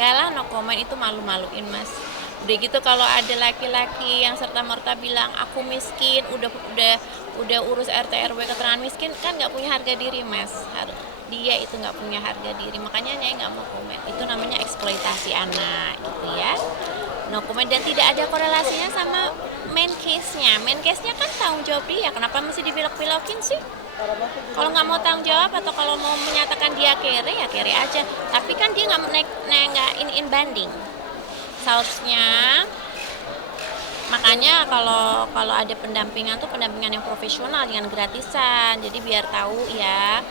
enggak lah, no comment, itu malu-maluin mas. Udah gitu kalau ada laki-laki yang serta-merta bilang aku miskin, udah urus RT RW keterangan miskin, kan nggak punya harga diri mas. Dia itu nggak punya harga diri, makanya Nyai nggak mau komen. Itu namanya eksploitasi anak gitu ya. No comment, dan tidak ada korelasinya sama main case-nya. Main case-nya kan tanggung jawab dia, kenapa mesti dibelok-belokin sih? Kalau nggak mau tanggung jawab atau kalau mau menyatakan dia kere, ya kere aja. Tapi kan dia nggak in banding. Seharusnya, makanya kalau ada pendampingan tuh pendampingan yang profesional, dengan gratisan. Jadi biar tahu ya,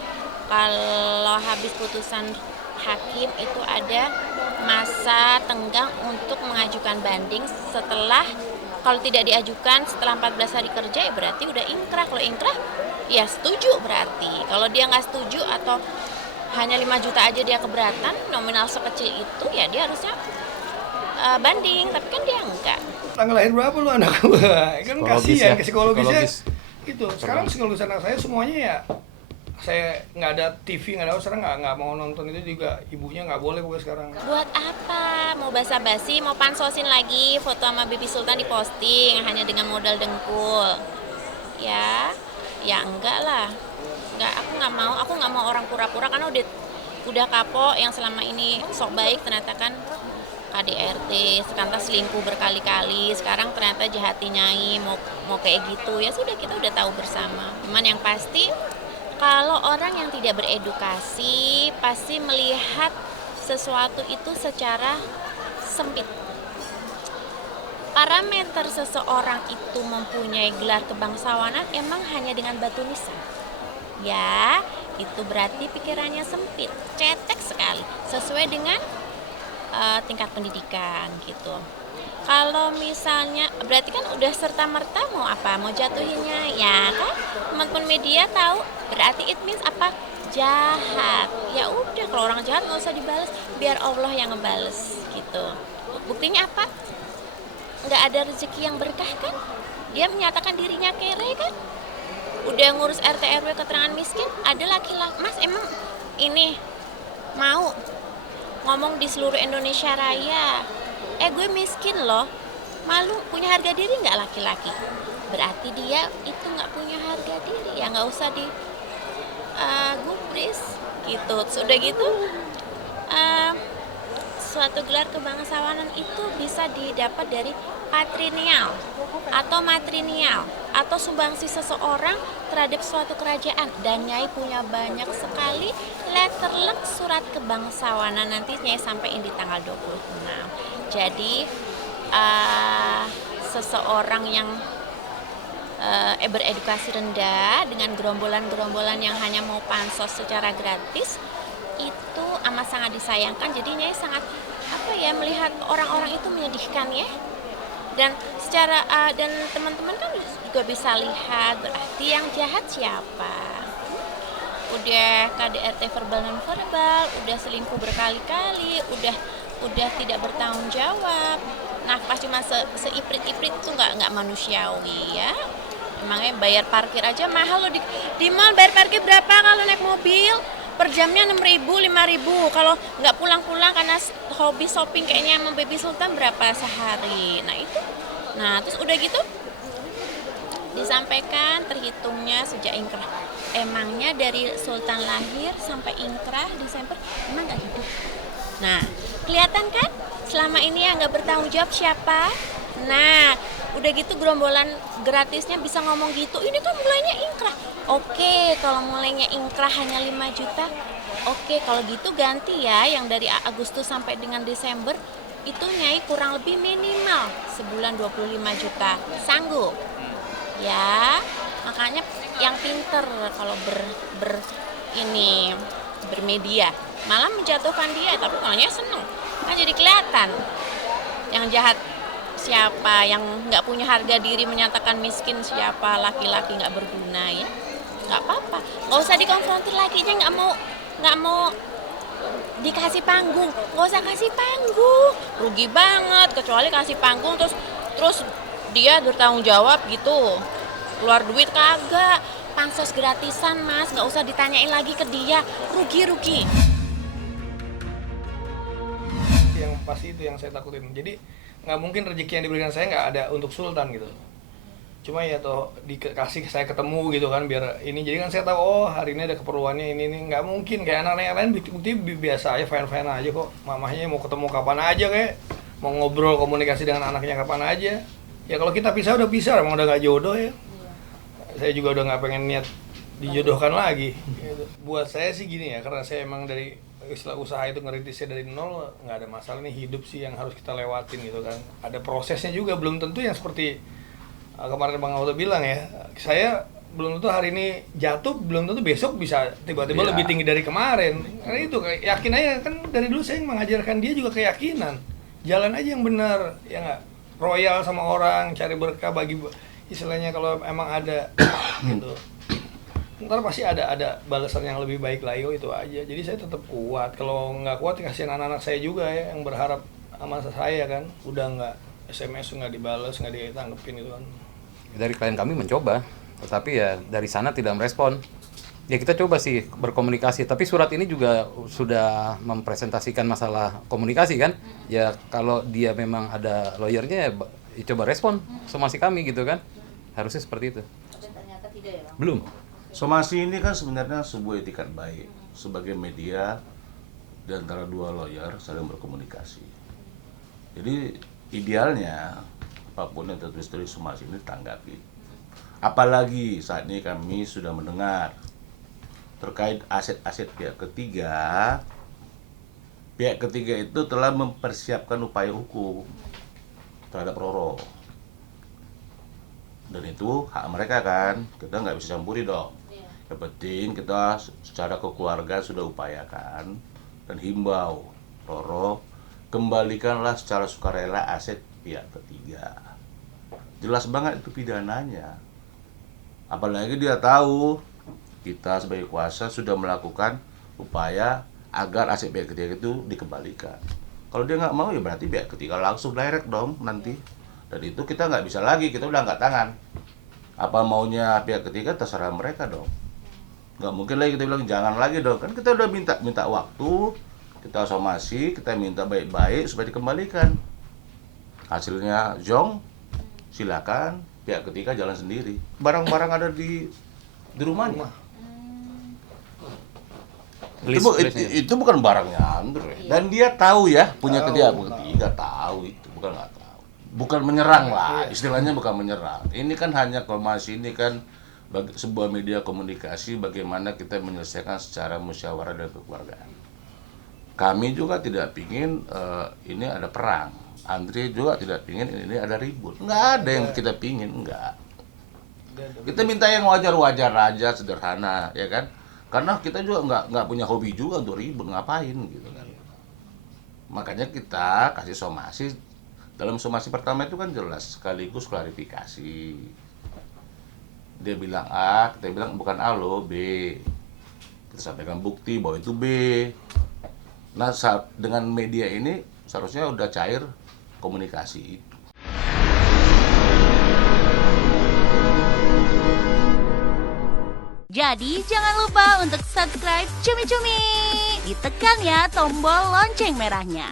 kalau habis putusan hakim itu ada masa tenggang untuk mengajukan banding. Setelah, kalau tidak diajukan setelah 14 hari kerja, ya berarti udah ingkrah. Kalau ingkrah ya setuju berarti. Kalau dia nggak setuju atau hanya 5 juta aja dia keberatan, nominal sekecil itu, ya dia harusnya banding, tapi kan dia enggak. Tanggal lahir berapa lu anak? Kan kasihan ke psikologisnya. psikologis. Itu sekarang psikologis anak saya semuanya ya, saya nggak ada TV, nggak ada, sekarang nggak mau nonton itu juga, ibunya nggak boleh pokoknya sekarang. Buat apa? Mau basa-basi, mau pansosin lagi foto sama Bibi Sultan diposting hanya dengan modal dengkul. Ya enggak lah. Enggak, aku nggak mau orang pura-pura, karena udah kapok yang selama ini sok baik, ternyata kan KDRT, sekarang selingkuh berkali-kali, sekarang ternyata jahati Nyai, mau kayak gitu. Ya sudah, kita udah tahu bersama. Cuman yang pasti, kalau orang yang tidak beredukasi pasti melihat sesuatu itu secara sempit. Parameter seseorang itu mempunyai gelar kebangsawanan emang hanya dengan batu nisan. Ya, itu berarti pikirannya sempit, cetek sekali, sesuai dengan tingkat pendidikan gitu. Kalau misalnya, berarti kan udah serta-merta mau apa? Mau jatuhinnya, ya kan? Teman-teman media tahu, berarti it means apa? Jahat. Ya udah, kalau orang jahat nggak usah dibalas, biar Allah yang ngebales gitu. Buktinya apa? Nggak ada rezeki yang berkah kan? Dia menyatakan dirinya kere kan? Udah ngurus RT RW keterangan miskin, ada laki-laki, mas emang ini mau ngomong di seluruh Indonesia Raya, gue miskin loh, malu, punya harga diri nggak laki-laki? Berarti dia itu nggak punya harga diri, ya nggak usah di gubris gitu. Sudah gitu, suatu gelar kebangsawanan itu bisa didapat dari patrinial atau matrinial atau sumbangsi seseorang terhadap suatu kerajaan. Dan Nyai punya banyak sekali letterlek surat kebangsawanan, nanti Nyai sampaikan di tanggal 26. Jadi seseorang yang beredukasi rendah dengan gerombolan-gerombolan yang hanya mau pansos secara gratis, itu amat sangat disayangkan. Jadi Nyai sangat melihat orang-orang itu menyedihkan ya. Dan secara dan teman-teman kan juga bisa lihat, berarti yang jahat siapa? Udah KDRT verbal non verbal, udah selingkuh berkali-kali, udah tidak bertanggung jawab. Nah, pas cuma seiprit-iprit itu nggak manusiawi ya. Emangnya bayar parkir aja mahal loh, di mall bayar parkir berapa kalau naik mobil? Per jamnya 6.000, 5.000. Kalau nggak pulang-pulang karena hobi shopping kayaknya sama Baby Sultan, berapa sehari? Nah itu, terus udah gitu disampaikan terhitungnya sejak ingkrah. Emangnya dari Sultan lahir sampai ingkrah Desember emang nggak hidup? Nah, kelihatan kan selama ini yang nggak bertanggung jawab siapa? Nah, udah gitu gerombolan gratisnya bisa ngomong gitu, ini kan mulainya ingkrah. Oke, kalau mulainya ingkrah hanya 5 juta, oke, kalau gitu ganti ya, yang dari Agustus sampai dengan Desember itu Nyai kurang lebih minimal sebulan 25 juta, sanggup? Ya, makanya yang pinter kalau bermedia malah menjatuhkan dia, tapi kalau Nyai seneng kan, jadi kelihatan yang jahat siapa, yang nggak punya harga diri menyatakan miskin siapa, laki-laki nggak berguna ya, nggak apa-apa, nggak usah dikonfrontir lagi, nggak mau dikasih panggung, nggak usah kasih panggung, rugi banget, kecuali kasih panggung terus dia bertanggung jawab gitu, keluar duit kagak, pansos gratisan mas, nggak usah ditanyain lagi ke dia, rugi. Yang pasti itu yang saya takutin. Jadi nggak mungkin rezeki yang diberikan saya nggak ada untuk Sultan gitu. Cuma ya toh dikasih saya ketemu gitu kan, biar ini, jadi kan saya tahu oh hari ini ada keperluannya ini nggak mungkin kayak anak-anak yang lain bukti biasa aja, fine aja kok, mamahnya mau ketemu kapan aja, kayak mau ngobrol komunikasi dengan anaknya kapan aja. Ya kalau kita pisah udah pisah, emang udah nggak jodoh ya. Saya juga udah nggak pengen niat dijodohkan lagi gitu. Buat saya sih gini ya, karena saya emang dari istilah usaha itu ngerintisnya dari nol, nggak ada masalah nih. Hidup sih yang harus kita lewatin gitu kan, ada prosesnya juga, belum tentu yang seperti kemarin Bang Auto bilang ya, saya belum tentu hari ini jatuh, belum tentu besok bisa tiba-tiba lebih tinggi dari kemarin. Karena itu yakin aja kan, dari dulu saya mengajarkan dia juga keyakinan, jalan aja yang benar ya nggak, royal sama orang, cari berkah, bagi istilahnya kalau emang ada gitu, ntar pasti ada balasan yang lebih baik lagi. Oh itu aja, jadi saya tetap kuat. Kalau nggak kuat kasihan anak-anak saya juga ya, yang berharap sama saya kan, udah nggak SMS nggak dibalas, nggak ditanggepin itu kan. Dari klien kami mencoba, tetapi ya dari sana tidak merespon. Ya kita coba sih berkomunikasi, tapi surat ini juga sudah mempresentasikan masalah komunikasi kan. Ya kalau dia memang ada lawyernya ya coba respon somasi kami gitu kan. Harusnya seperti itu. Tapi ternyata tidak ya Bang? Belum. Somasi ini kan sebenarnya sebuah etikat baik sebagai media di antara dua lawyer saling berkomunikasi. Jadi idealnya apapun yang tertulis dari somasi ini tanggapi. Apalagi saat ini kami sudah mendengar terkait aset-aset pihak ketiga. Pihak ketiga itu telah mempersiapkan upaya hukum terhadap Roro. Dan itu hak mereka kan, kita nggak bisa campuri dong. Yang penting kita secara kekeluargaan sudah upayakan dan himbau Roro, kembalikanlah secara sukarela aset pihak ketiga. Jelas banget itu pidananya. Apalagi dia tahu kita sebagai kuasa sudah melakukan upaya agar aset pihak ketiga itu dikembalikan. Kalau dia nggak mau ya berarti pihak ketiga langsung direct dong nanti. Dan itu kita nggak bisa lagi, kita udah angkat tangan. Apa maunya pihak ketiga terserah mereka dong. Nggak mungkin lagi kita bilang jangan lagi dong. Kan kita udah minta waktu, kita somasi, kita minta baik-baik supaya dikembalikan. Hasilnya jong, silakan pihak ketiga jalan sendiri. Barang-barang ada di rumahnya. Itu bukan barangnya Andre. Dan dia tahu ya, punya ketiga tahu itu, bukan nggak tahu. Bukan menyerang lah, istilahnya bukan menyerang. Ini kan hanya komasi, ini kan sebuah media komunikasi bagaimana kita menyelesaikan secara musyawarah dan kekeluargaan. Kami juga tidak pingin ini ada perang. Andre juga tidak pingin ini ada ribut. Nggak ada yang kita pingin, enggak. Kita minta yang wajar-wajar aja, sederhana, ya kan? Karena kita juga nggak punya hobi juga untuk ribut, ngapain gitu kan. Makanya kita kasih somasi. Dalam somasi pertama itu kan jelas, sekaligus klarifikasi. Dia bilang A, kita bilang bukan A loh, B. Kita sampaikan bukti bahwa itu B. Nah, dengan media ini seharusnya udah cair komunikasi itu. Jadi jangan lupa untuk subscribe Cumi Cumi. Ditekan ya tombol lonceng merahnya.